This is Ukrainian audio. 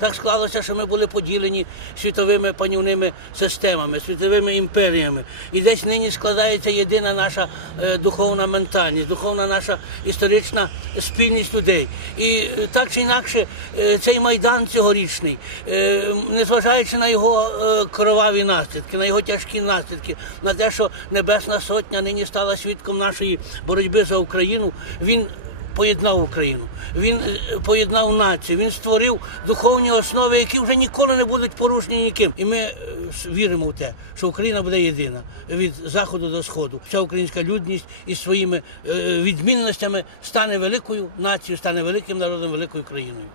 Так склалося, що ми були поділені світовими панівними системами, світовими імперіями. І десь нині складається єдина наша е, духовна ментальність, духовна наша історична спільність людей. І е, так чи інакше, е, цей майдан цьогорічний, незважаючи на його кроваві наслідки, на його тяжкі наслідки, на те, що Небесна Сотня нині стала свідком нашої боротьби за Україну, він поєднав Україну. Він е, поєднав націю, він створив духовні основи, які вже ніколи не будуть порушені ніким. І ми е, віримо в те, що Україна буде єдина від заходу до сходу. Вся українська людність із своїми е, відмінностями стане великою нацією, стане великим народом, великою країною.